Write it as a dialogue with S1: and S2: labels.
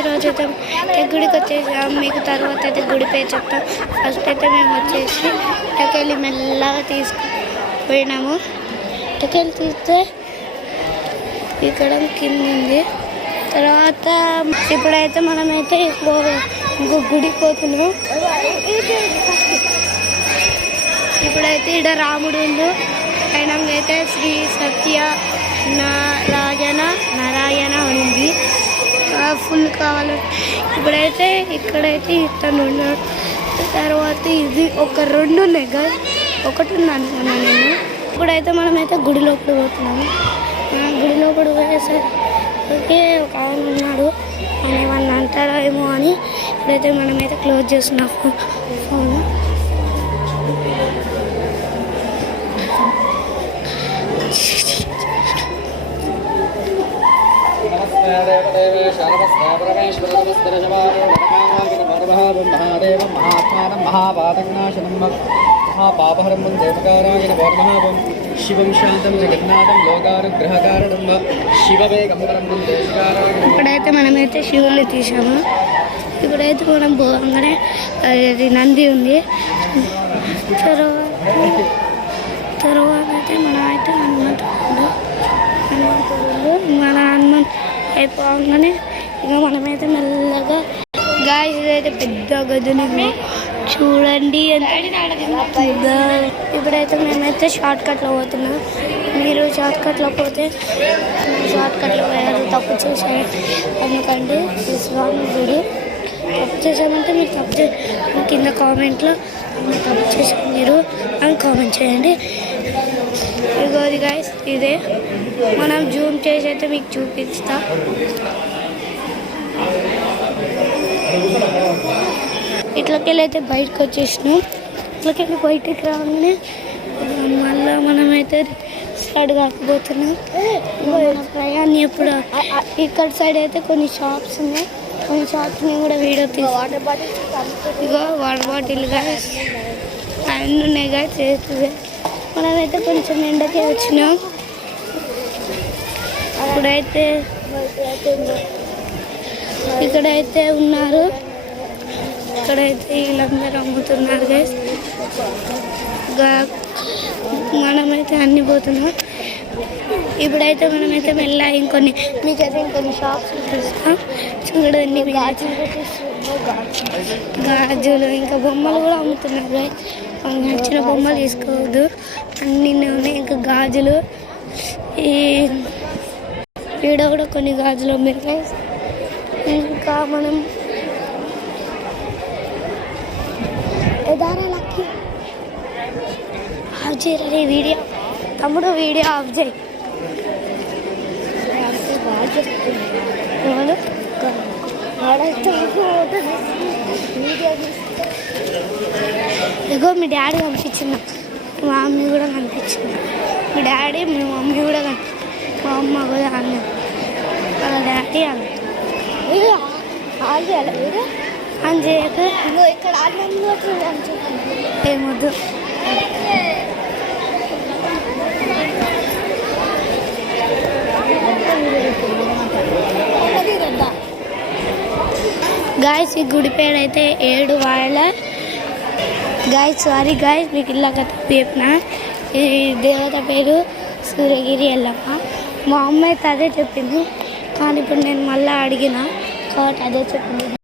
S1: ఈరోజు అయితే గుడికి వచ్చేసాం మీకు తర్వాత అయితే గుడి పేరు చెప్తాం. ఫస్ట్ అయితే మేము వచ్చేసి ఇటకెళ్ళి మెల్లగా తీసుకుపోయినాము. ఇటకెళ్ళి తీస్తే ఇక్కడ కింద ఉంది. తర్వాత ఇప్పుడైతే మనమైతే ఇంకో ఇంకో గుడికి పోతున్నాం ఇప్పుడైతే ఇక్కడ రాముడు ఉండు. పైన అయితే శ్రీ సత్య నారాయణ నారాయణ ఉంది. ఫుల్ కావాలి. ఇప్పుడైతే ఇక్కడైతే ఇతను ఉన్నాడు. తర్వాత ఇది ఒక రెండు ఉన్నాయి కదా ఒకటి ఉంది అనుకున్నాను నేను. ఇప్పుడైతే మనమైతే గుడి లోపల పోతున్నాము. ఆ గుడి లోపల పోయేసరికి ఒక ఆయన ఉన్నాడు. ఆయన ఏమన్నా అంటారా ఏమో అని ఇప్పుడైతే మనమైతే క్లోజ్ చేస్తున్నాం ఫోన్.
S2: మహాదేవం మహాత్మానం మహాపాతకనాశనం మహాపాపహరం దేవకారాయణ పౌర్మహావం శివం శాంతం జగన్నాథం లోకానుగ్రహకారణం శివవేగంబరం దేశకారాయణ
S1: ఇప్పుడైతే మనమైతే శివుని తీసాము ఇప్పుడైతే మనం పోగానే అది నంది ఉంది. తర్వాత తర్వాత అయితే మనం అయితే హనుమంతుడు హనుమంతుడు మన హనుమంత్ అయిపోగానే ఇక మనమైతే మెల్లగా గాయస్ ఇదైతే పెద్ద గదుని చూడండి ఇప్పుడైతే మేమైతే షార్ట్ కట్లో పోతున్నాం. మీరు షార్ట్ కట్లో పోతే షార్ట్ కట్లో పోయారు. తప్పు చేశారు. ఎందుకంటే స్వామి గుడి తప్పు చేశామంటే మీరు తప్పు చే కింద కామెంట్లో తప్పు చేసాం మీరు అని కామెంట్ చేయండి. ఇగోది గాయస్ ఇదే. మనం జూమ్ చేసి అయితే మీకు చూపిస్తా. ఇట్లకెళ్ళి అయితే బయటకు వచ్చేసినాం ఇట్లకెళ్ళి బయటకు రాగానే మళ్ళీ మనమైతే స్టార్ట్ కాకపోతున్నాం. మన ప్రయాణం ఎప్పుడు. ఇక్కడ సైడ్ అయితే కొన్ని షాప్స్ ఉన్నాయి. కొన్ని షాప్స్ కూడా వీడియో తీసి వాటర్ బాటిల్ ఇగో వాటర్ బాటిల్ గాయస్. అన్నీ ఉన్నాయి గాయస్ చేస్తుంది మనమైతే కొంచెం ఎండకే వచ్చినాం. ఇప్పుడైతే ఇక్కడైతే ఉన్నారు. ఇక్కడైతే వీళ్ళందరూ అమ్ముతున్నారు గైస్ మనమైతే అన్ని పోతున్నాం. ఇప్పుడైతే మనమైతే మెల్ల ఇంకొన్ని మీకైతే ఇంకొన్ని షాప్స్ చూపిస్తాం చూడండి గాజులు గాజులు. ఇంకా బొమ్మలు కూడా అమ్ముతున్నారు నచ్చిన బొమ్మలు తీసుకోవద్దు. అన్నీ ఉన్నాయి ఇంకా గాజులు. ఈ ఈడ కూడా కొన్ని గాజులు guys. ఇంకా మనం ఎదారా లక్కీ. ఆఫ్ చేయరే వీడియో. తమ్ముడు వీడియో ఆఫ్ చేయి. ఎవరు? ఇగో మీ డాడీ పంపించిన మా మమ్మీ కూడా కనిపించింది మీ డాడీ మీ మమ్మీ కూడా కనిపించింది మా అమ్మ కూడా అన్న వాళ్ళ డాడీ అన్న అని చేయక
S3: ఇక్కడ
S1: ఏమొద్దు గాయస్ ఈ గుడి పేరు అయితే ఏడు వాళ్ళ గాయస్ సారీ గాయస్ మీకు ఇలా కథ చెప్పిన. ఈ దేవత పేరు సూర్యగిరి ఎల్లమ్మ. మా అమ్మ అయితే అదే చెప్పింది. కానీ ఇప్పుడు నేను మళ్ళీ అడిగిన కాబట్టి అదే చెప్పింది.